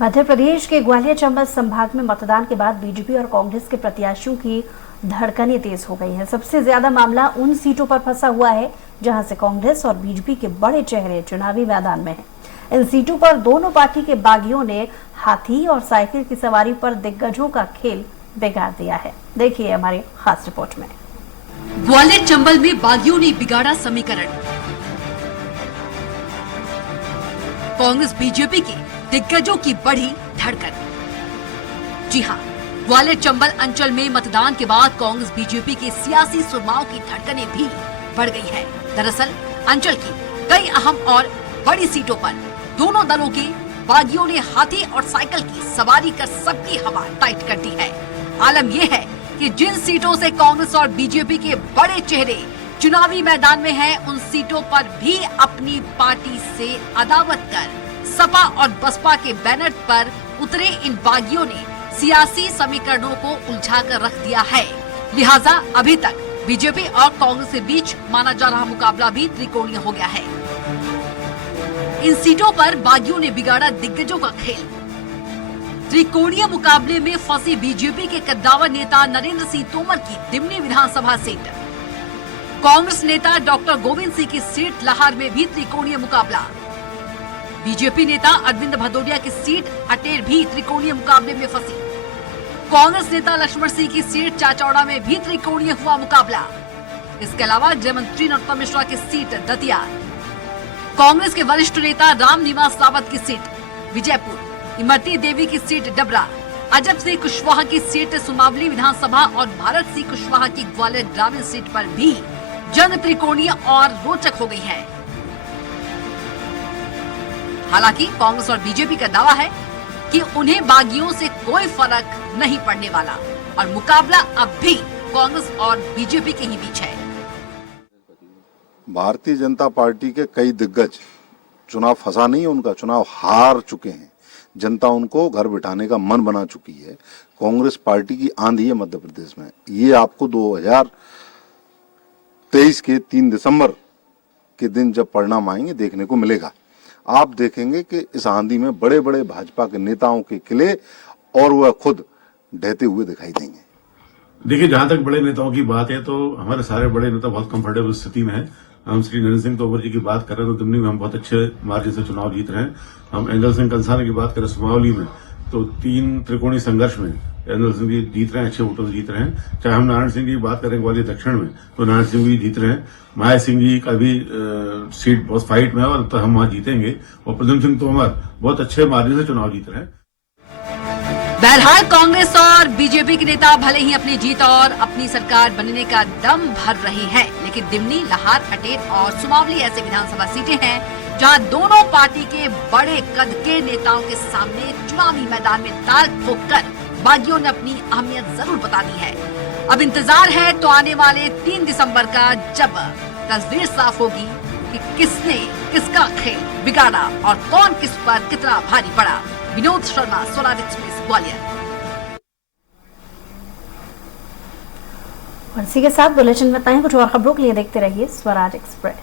मध्य प्रदेश के ग्वालियर चंबल संभाग में मतदान के बाद बीजेपी और कांग्रेस के प्रत्याशियों की धड़कनें तेज हो गई हैं। सबसे ज्यादा मामला उन सीटों पर फंसा हुआ है जहां से कांग्रेस और बीजेपी के बड़े चेहरे चुनावी मैदान में हैं। इन सीटों पर दोनों पार्टी के बागियों ने हाथी और साइकिल की सवारी पर दिग्गजों का खेल बिगाड़ दिया है। देखिए हमारी खास रिपोर्ट में। ग्वालियर चंबल में बागियों ने बिगाड़ा समीकरण। कांग्रेस बीजेपी के दिग्गजों की बढ़ी धड़कन। जी हां, ग्वालियर चंबल अंचल में मतदान के बाद कांग्रेस बीजेपी के सियासी सुरमाओं की धड़कनें भी बढ़ गई है। दरअसल अंचल की कई अहम और बड़ी सीटों पर दोनों दलों के बागियों ने हाथी और साइकिल की सवारी कर सबकी हवा टाइट कर दी है। आलम यह है कि जिन सीटों से कांग्रेस और बीजेपी के बड़े चेहरे चुनावी मैदान में हैं, उन सीटों पर भी अपनी पार्टी से अदावत कर सपा और बसपा के बैनर पर उतरे इन बागियों ने सियासी समीकरणों को उलझाकर रख दिया है। लिहाजा अभी तक बीजेपी और कांग्रेस के बीच माना जा रहा मुकाबला भी त्रिकोणीय हो गया है। इन सीटों पर बागियों ने बिगाड़ा दिग्गजों का खेल। त्रिकोणीय मुकाबले में फंसी बीजेपी के कद्दावर नेता नरेंद्र सिंह तोमर की दिमनी विधानसभा सीट, कांग्रेस नेता डॉक्टर गोविंद सिंह की सीट लाहौर में भी त्रिकोणीय मुकाबला, बीजेपी नेता अरविंद भदौरिया की सीट अटेर भी त्रिकोणीय मुकाबले में फंसी, कांग्रेस नेता लक्ष्मण सिंह की सीट चाचौड़ा में भी त्रिकोणीय हुआ मुकाबला। इसके अलावा गृह मंत्री नरोत्तम मिश्रा की सीट दतिया, कांग्रेस के वरिष्ठ नेता राम निवास रावत की सीट विजयपुर, इमरती देवी की सीट डबरा, अजब सिंह कुशवाहा की सीट सुमावली विधानसभा और भारत सिंह कुशवाहा की ग्वालियर ग्रामीण सीट पर भी जंग त्रिकोणीय और रोचक हो गई है। हालांकि कांग्रेस और बीजेपी का दावा है कि उन्हें बागियों से कोई फर्क नहीं पड़ने वाला और मुकाबला अब भी कांग्रेस और बीजेपी के ही बीच है। भारतीय जनता पार्टी के कई दिग्गज चुनाव फंसा नहीं है, उनका चुनाव हार चुके हैं। जनता उनको घर बिठाने का मन बना चुकी है। कांग्रेस पार्टी की आंधी है मध्य प्रदेश में। ये आपको 2023 के 3 दिसंबर के दिन जब परिणाम आएंगे देखने को मिलेगा। आप देखेंगे कि इस आंधी में बड़े बड़े भाजपा के नेताओं के किले और वह खुद ढहते हुए दिखाई देंगे। देखिए, जहां तक बड़े नेताओं की बात है तो हमारे सारे बड़े नेता बहुत कंफर्टेबल स्थिति में हैं। हम श्री नरेंद्र सिंह तोमर जी की बात कर रहे हैं तो दिमनी में हम बहुत अच्छे मार्जिन से चुनाव जीत रहे हैं। हम एंजल सिंह कंसाना की बात करें सुमावली में तो 3 त्रिकोणीय संघर्ष में एंजल सिंह जी जीत रहे हैं, अच्छे वोटों से जीत रहे हैं। चाहे हम नारायण सिंह जी की बात करें ग्वालियर दक्षिण में तो नारायण सिंह जी जीत रहे हैं। माया सिंह जी का भी सीट बहुत फाइट में है और तो हम वहां जीतेंगे। और प्रद्युम्न सिंह तोमर बहुत अच्छे मार्जिन से चुनाव जीत रहे हैं। बहरहाल कांग्रेस और बीजेपी के नेता भले ही अपनी जीत और अपनी सरकार बनने का दम भर रही हैं, लेकिन दिमनी, लाहौर, अटेर और सुमावली ऐसे विधानसभा सीटें हैं जहां दोनों पार्टी के बड़े कद के नेताओं के सामने चुनावी मैदान में ताक ठोक कर बागियों ने अपनी अहमियत जरूर बता दी है। अब इंतजार है तो आने वाले 3 दिसंबर का, जब तस्वीर साफ होगी कि किसने किसका खेल बिगाड़ा और कौन किस पर कितना भारी पड़ा। विनोद शर्मा, स्वराज एक्सप्रेस, ग्वालियर। और इसी के साथ बुलेटिन में कुछ और खबरों के लिए देखते रहिए स्वराज एक्सप्रेस।